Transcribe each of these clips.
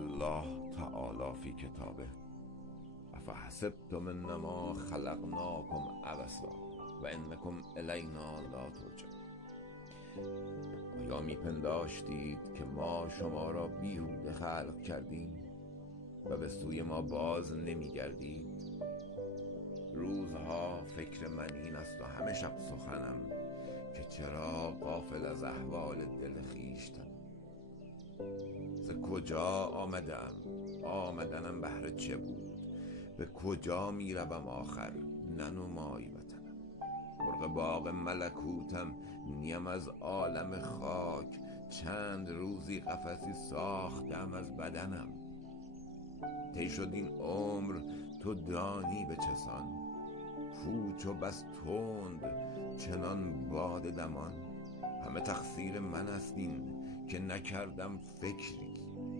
الله تعالی فی کتابه افحسبتم انما خلقناکم عبثا و انکم الینا لا ترجعون. آیا میپنداشتید که ما شما را بیهوده خلق کردیم و به سوی ما باز نمیگردید؟ روزها فکر من این است و همه شب سخنم که چرا غافل از احوال دل خویشتن. ز کجا آمدم؟ آمدنم بهر چه بود؟ به کجا میروم آخر؟ ننمایی وطنم. مرغ باغ ملکوتم، نیم از عالم خاک. چند روزی قفسی ساختم از بدنم. طی شد این عمر تو دانی به چه سان، پوچ و بس تند چنان باد دمان. همه تقصیر من است این که نکردم فکری،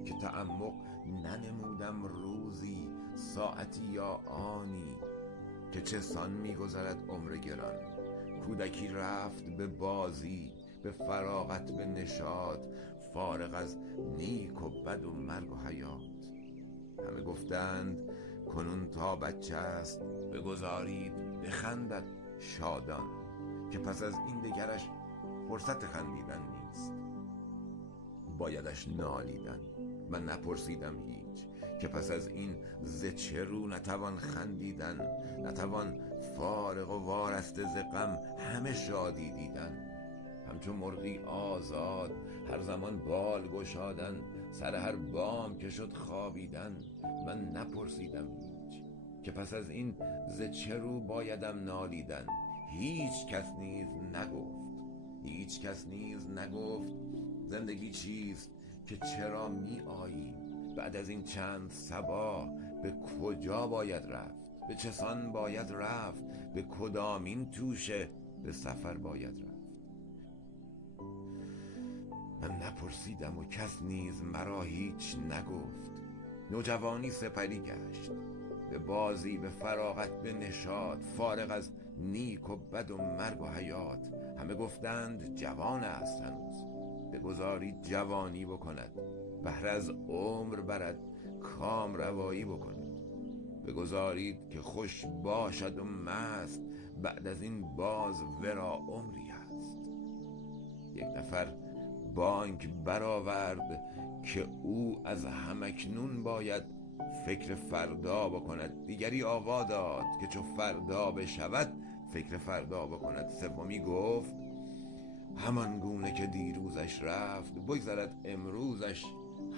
که تعمق ننمودم روزی ساعتی یا آنی. که چه سان میگذرد عمر گران، کودکی رفت به بازی، به فراغت به نشاط، فارغ از نیک و بد و مرگ و حیات. همه گفتند کنون تا بچه است، بگذارید بخندد شادان، که پس از این دگرش فرصت خندیدن نیست. بایدش نالیدن. من نپرسیدم هیچ، که پس از این ز چه رو نتوان خندیدن، نتوان فارغ و وارسته ز غم همه شادی دیدن. همچون مرغی آزاد هر زمان بال گشادن، سر هر بام که شد خوابیدن. من نپرسیدم هیچ، که پس از این ز چه رو بایدم نالیدن. هیچ کس نیز نگفت، هیچ کس نیز نگفت زندگی چیست، که چرا می آیی بعد از این چند صباح. به کجا باید رفت؟ به چه سان باید رفت؟ به کدامین توشه به سفر باید رفت؟ من نپرسیدم و کس نیز مرا هیچ نگفت. نوجوانی سپری گشت، به بازی، به فراغت، به نشاط، فارغ از نیک و بد و مرگ و حیات. همه گفتند جوان است هنوز، بگذارید جوانی بکند، بهره از عمر برد، کام روایی بکند. بگذارید که خوش باشد و مست، بعد از این باز ورا عمری هست. یک نفر بانگ برآورد که او از همکنون باید فکر فردا بکند. دیگری آوا داد که چو فردا بشود فکر فردا بکند. سومی گفت همان گونه که دیروزش رفت، بگذرد امروزش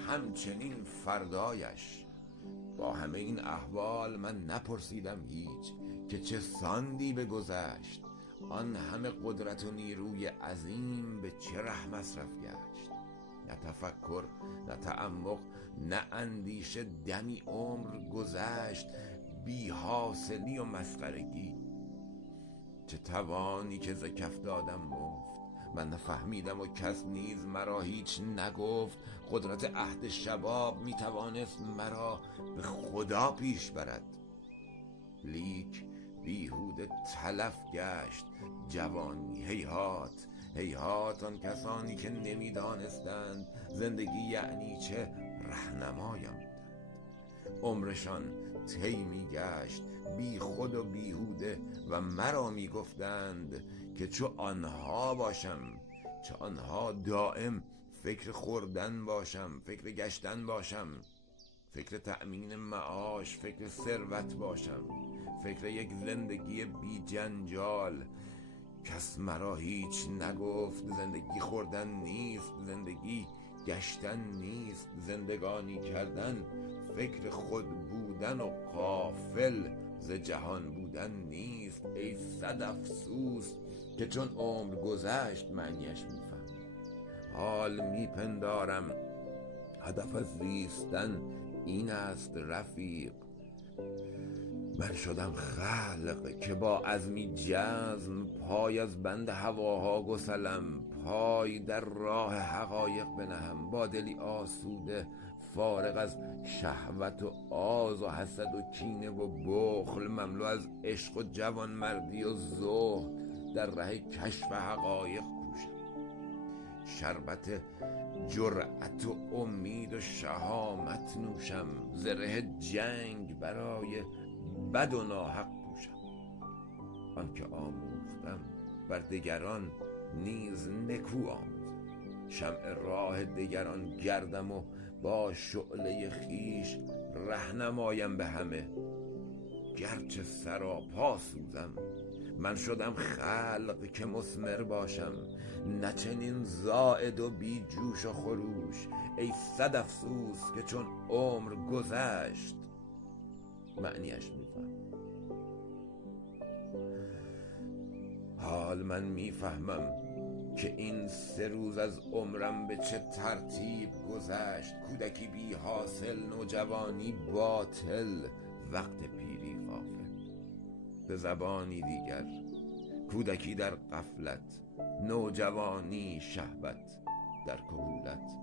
همچنین فردایش. با همه این احوال من نپرسیدم هیچ، که چه ساندی بگذشت. آن همه قدرت و نیروی عظیم به چه ره مصرف گشت؟ نه تفکر، نه تعمق، نه اندیشه. دمی عمر گذشت بی حاصلی و مسخرگی. چه توانی که ز کف دادم مفت؟ من نفهمیدم و کس نیز مرا هیچ نگفت. قدرت عهد شباب میتوانست مرا به خدا پیش برد، لیک بیهوده تلف گشت جوانی. هیهات هیهات آن کسانی که نمیدانستند زندگی یعنی چه رهنمایم بودند. عمرشان طی میگشت بی خود و بیهوده و مرا میگفتند که چو آنها باشم، چو آنها دائم فکر خوردن باشم، فکر گشتن باشم، فکر تأمین معاش، فکر ثروت باشم، فکر یک زندگی بی جنجال. کس مرا هیچ نگفت زندگی خوردن نیست، زندگی گشتن نیست، زندگانی کردن فکر خود بودن و غافل ز جهان بودن نیست. ای صد افسوس که چون عمر گذشت معنیش میفهم. حال میپندارم هدف از زیستن این است رفیق. من شدم خلق که با عزمی جزم پای از بند هواها گسلم، پای در راه حقایق بنهم. با دلی آسوده فارغ از شهوت و آز و حسد و کینه و بخل، مملو از عشق و جوانمردی و زهد، در ره کشف حقایق کوشم. شربت جرأت و امید و شهامت نوشم، زره جنگ برای بد و ناحق پوشم. آنکه آموختم بر دگران نیز نکو آموزم، شمع راه دگران گردم و با شعله خویش رهنمایم به همه. گرچه سراپا سوزم، من شدم خلق که مثمر باشم، نه چنین زائد و بی جوش و خروش. ای صد افسوس که چون عمر گذشت معنیش میفهم. حال من میفهمم که این 3 روز از عمرم به چه ترتیب گذشت. کودکی بی حاصل، نوجوانی باطل، وقت پیری غافل. به زبانی دیگر، کودکی در غفلت، نوجوانی شهوت در کهولت.